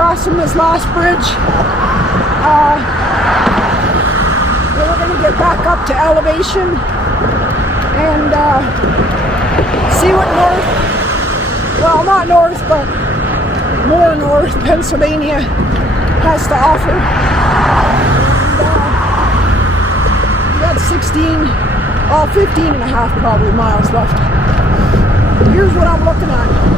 crossing this last bridge. We're going to get back up to elevation and see what well, not north, but more north Pennsylvania has to offer. And, we got 15 and a half probably miles left. Here's what I'm looking at.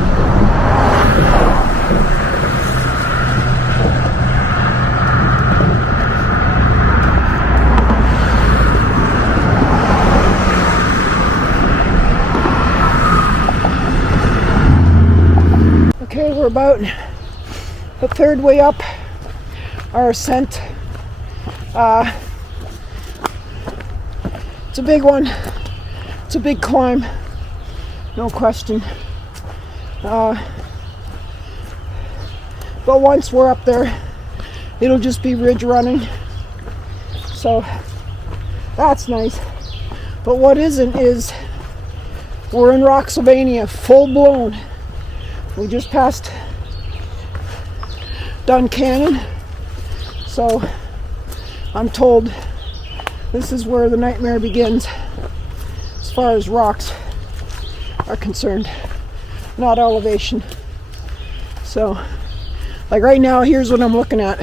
Okay, we're about a third way up our ascent. It's a big one. It's a big climb, no question. But once we're up there, it'll just be ridge running. So that's nice. But what isn't is we're in Roxylvania, full blown. We just passed Duncannon, so I'm told this is where the nightmare begins as far as rocks are concerned, not elevation. So, like right now, here's what I'm looking at.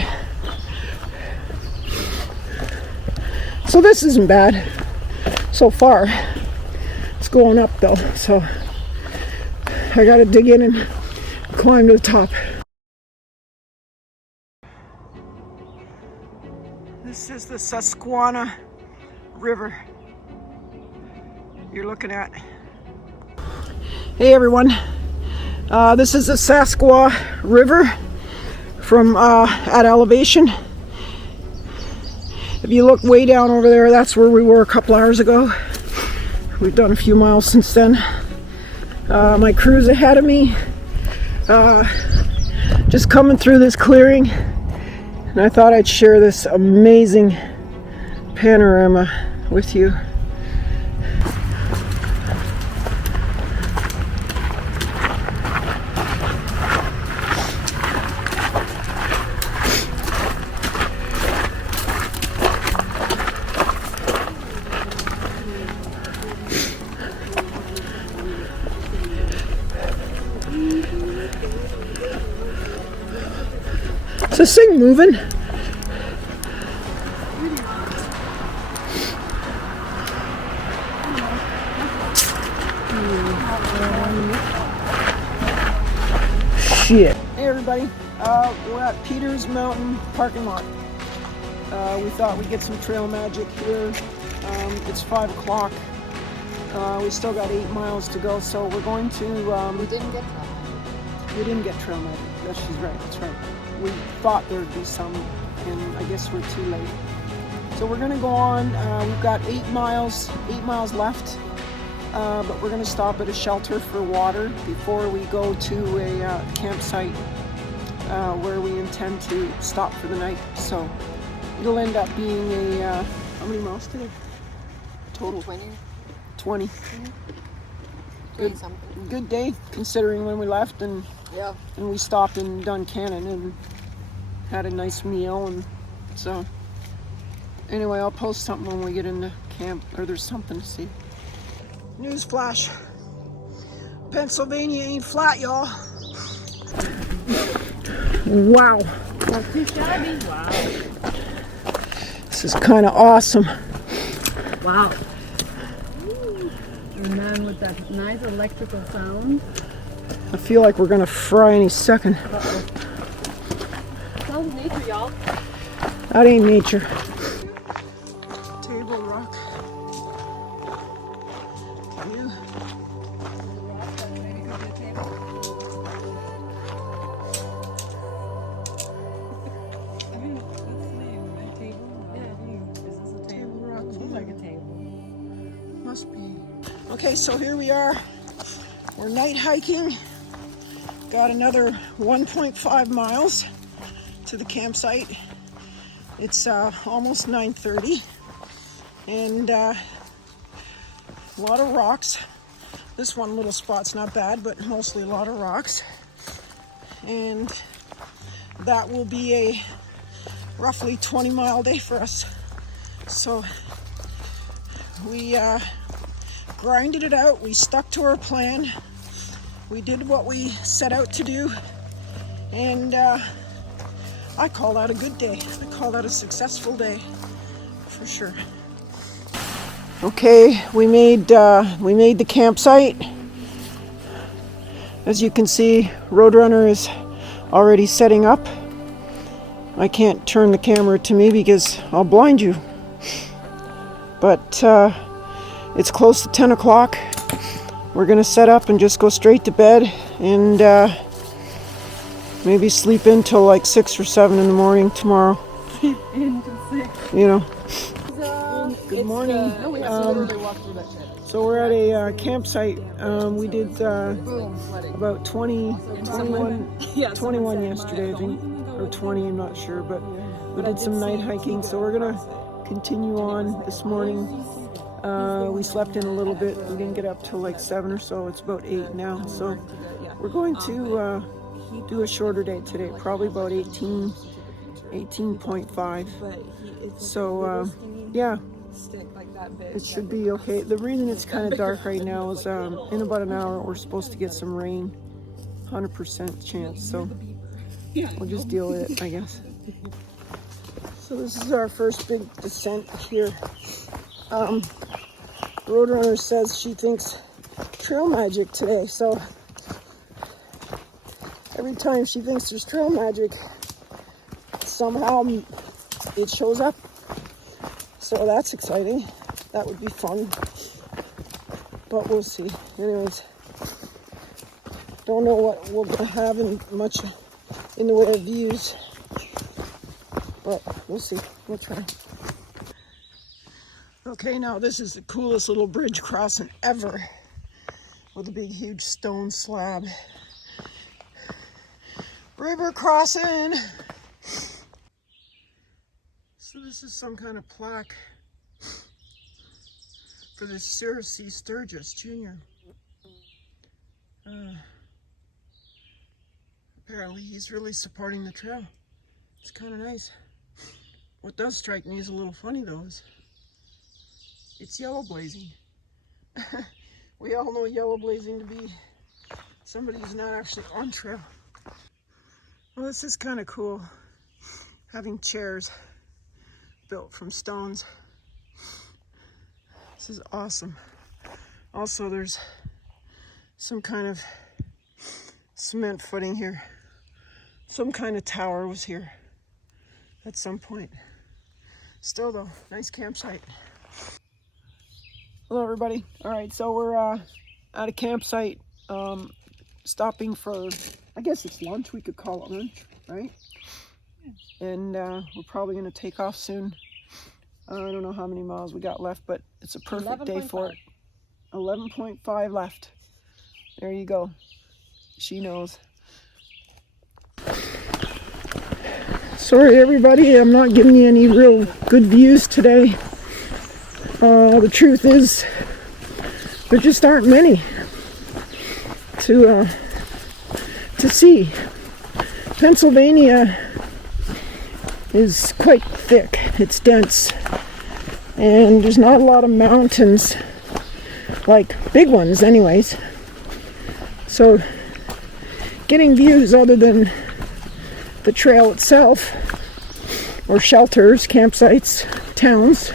So this isn't bad so far. It's going up though, so I gotta dig in and climb to the top. This is the Susquehanna River you're looking at. Hey everyone, this is the Susquehanna River from at elevation. If you look way down over there, that's where we were a couple hours ago. We've done a few miles since then. My crew's ahead of me, just coming through this clearing, and I thought I'd share this amazing panorama with you. Is this thing moving? Shit. Hey everybody, we're at Peters Mountain parking lot. We thought we'd get some trail magic here. It's 5 o'clock. We still got 8 miles to go, so we're going to... We didn't get trail. We didn't get trail magic. She's right, that's right. We thought there would be some, and I guess we're too late. So we're gonna go on. We've got 8 miles left, but we're gonna stop at a shelter for water before we go to a campsite where we intend to stop for the night. So it'll end up being a, how many miles today? Total? 20. 20. Mm-hmm. Good day, considering when we left, and yeah, and we stopped in Duncannon and had a nice meal, and so anyway, I'll post something when we get into camp, or there's something to see. Newsflash: Pennsylvania ain't flat, y'all. Wow. Not too shabby. Wow. This is kind of awesome. Wow. And then with that nice electrical sound. I feel like we're gonna fry any second. Uh-oh. Sounds nature, y'all. That ain't nature. Table Rock. View. Table Rock. Looks like a table. Must be. Okay, so here we are. We're night hiking. Got another 1.5 miles to the campsite. It's almost 9:30, and a lot of rocks. This one little spot's not bad, but mostly a lot of rocks. And that will be a roughly 20-mile day for us. So we grinded it out. We stuck to our plan. We did what we set out to do, and I call that a good day. I call that a successful day for sure. Okay, we made the campsite. As you can see, Roadrunner is already setting up. I can't turn the camera to me because I'll blind you. But it's close to 10 o'clock. We're gonna set up and just go straight to bed and maybe sleep in till like 6 or 7 in the morning tomorrow. Sleep into 6. You know. Good morning. So we're at a campsite. We did about 21 yesterday, I think, or 20, I'm not sure, but we did some night hiking. So we're gonna continue on this morning. We slept in a little bit. We didn't get up till like 7 or so. It's about 8 now. So we're going to do a shorter day today, probably about 18.5. So yeah. It should be okay. The reason it's kind of dark right now is in about an hour we're supposed to get some rain, 100% chance, so we'll just deal with it, I guess. So this is our first big descent here. Roadrunner says she thinks trail magic today, so every time she thinks there's trail magic, somehow it shows up. So that's exciting. That would be fun. But we'll see. Anyways, don't know what we're going to have much in the way of views. But we'll see. We'll try. Okay, now this is the coolest little bridge crossing ever. With a big, huge stone slab. River crossing! So this is some kind of plaque for the Sir C. Sturgis Jr. Apparently he's really supporting the trail. It's kind of nice. What does strike me as a little funny though is it's yellow blazing. We all know yellow blazing to be somebody who's not actually on trail. Well, this is kind of cool, having chairs built from stones. This is awesome. Also, there's some kind of cement footing here. Some kind of tower was here at some point. Still though, nice campsite. Hello everybody. All right, so we're at a campsite, stopping for, I guess it's lunch, we could call it lunch, right? And we're probably going to take off soon. I don't know how many miles we got left, but it's a perfect day for it. 11.5 left. There you go. She knows. Sorry everybody, I'm not giving you any real good views today. The truth is, there just aren't many to see. Pennsylvania is quite thick, it's dense, and there's not a lot of mountains, like big ones anyways. So getting views other than the trail itself, or shelters, campsites, towns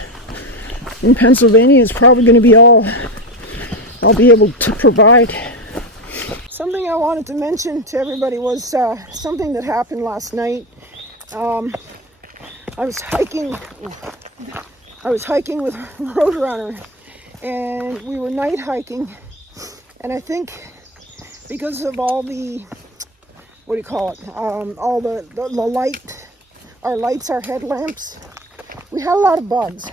in Pennsylvania is probably going to be all I'll be able to provide. Something I wanted to mention to everybody was something that happened last night. I was hiking with Roadrunner, and we were night hiking, and I think because of all the, what do you call it, all the light, our lights, our headlamps, we had a lot of bugs.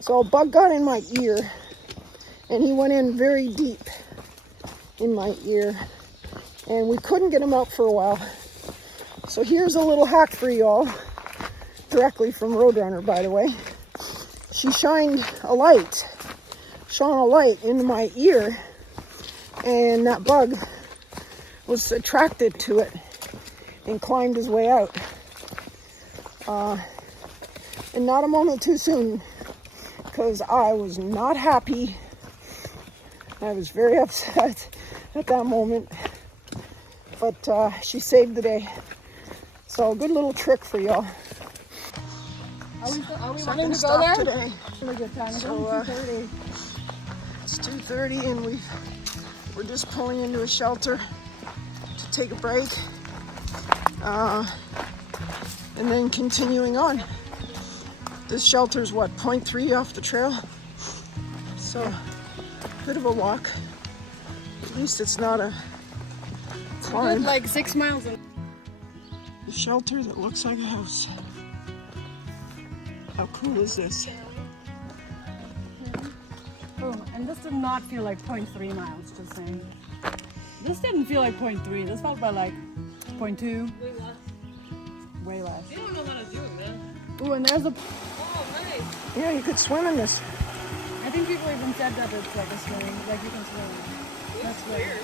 So a bug got in my ear, and he went in very deep in my ear, and we couldn't get him out for a while. So here's a little hack for y'all, directly from Roadrunner, by the way. She shone a light into my ear, and that bug was attracted to it, and climbed his way out. And not a moment too soon, because I was not happy. I was very upset at that moment, but she saved the day. So, good little trick for y'all. Are we Sudden wanting to go stop there? today. Really good time. It's So, only 2:30. It's 2:30 and we're just pulling into a shelter to take a break, and then continuing on. This shelter's what, 0.3 off the trail? So, a bit of a walk. At least it's not a climb. Like 6 miles. A shelter that looks like a house. How cool is this? Boom. And this did not feel like 0.3 miles, just saying. This didn't feel like 0.3. This felt about like 0.2. Way less. Way less. You don't know how to do it, man. Ooh, and there's a... Oh, nice. Yeah, you could swim in this. I think people even said that it's like a swimming, like you can swim. That's weird.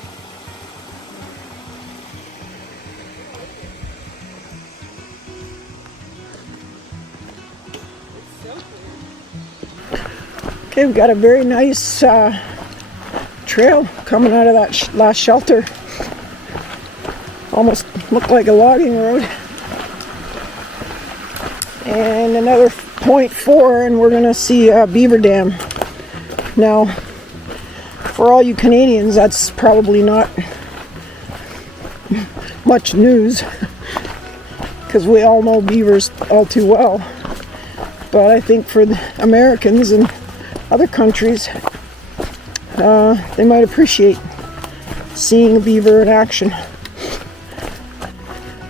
Okay, we got a very nice trail coming out of that last shelter. Almost looked like a logging road. And another 0.4 and we're gonna see Beaver Dam. Now, for all you Canadians, that's probably not much news because we all know beavers all too well. But I think for the Americans and other countries, they might appreciate seeing a beaver in action.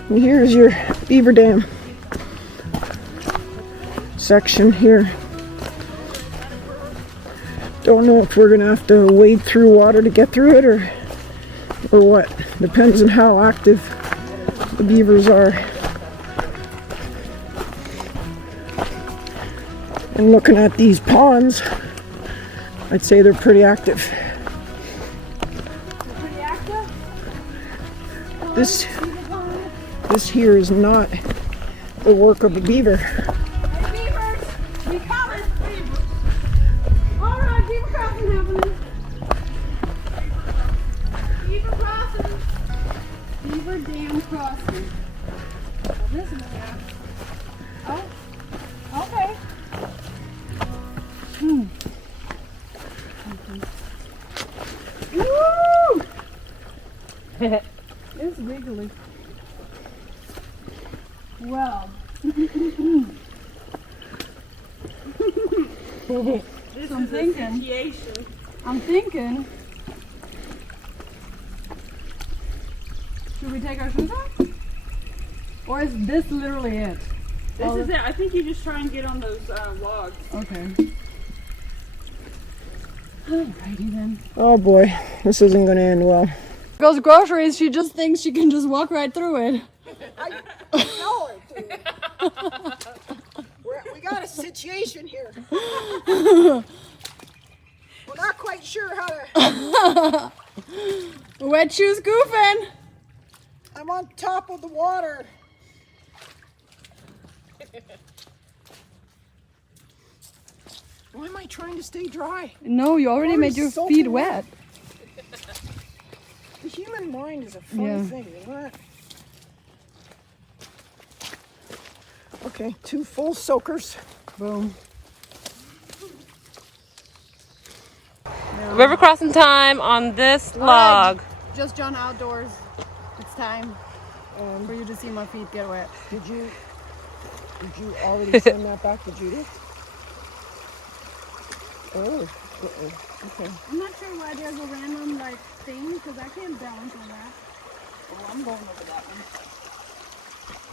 And here's your Beaver Dam section here. Don't know if we're gonna have to wade through water to get through it or what. Depends on how active the beavers are. And looking at these ponds, I'd say they're pretty active. Pretty active? This here is not the work of a beaver. Hey, beavers! We coming! Alright, beaver crossing happening. Beaver crossing. Beaver Dam crossing. Well, this is bad. Oh, okay. Woo! It's wiggly. Well. This I'm is thinking. a situation. I'm thinking. Should we take our shoes off? Or is this literally it? This is it. I think you just try and get on those logs. Okay. Alrighty then. Oh boy, this isn't going to end well. Goes groceries, she just thinks she can just walk right through it. I know it, dude. We got a situation here. We're not quite sure how to... Wet shoes goofing. I'm on top of the water. Why am I trying to stay dry? No, you already made your soaking feet wet. wet. The human mind is a funny Yeah. thing, isn't it? Okay, 2 full soakers. Boom. River crossing time on this log. Just John outdoors. It's time for you to see my feet get wet. Did you already send that back to Judith? Oh, okay. I'm not sure why there's a random like thing because I can't balance on that. Oh, I'm going over that one.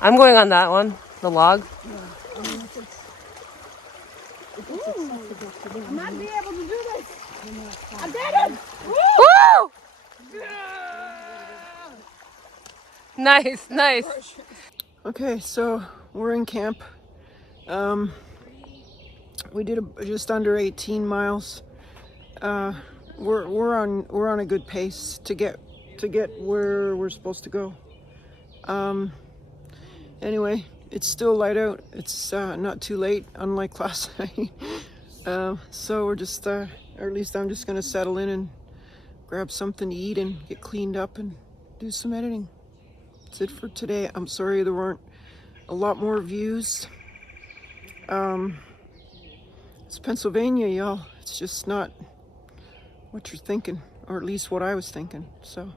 I'm going on that one, the log. I might be able to do this. I did it! Woo! Nice, nice. Okay, so we're in camp. We did just under 18 miles. We're on a good pace to get where we're supposed to go. Anyway, it's still light out. It's not too late, unlike last night. So we're just, or at least I'm just gonna settle in and grab something to eat and get cleaned up and do some editing. That's it for today. I'm sorry there weren't a lot more views. It's Pennsylvania, y'all. It's just not what you're thinking, or at least what I was thinking. So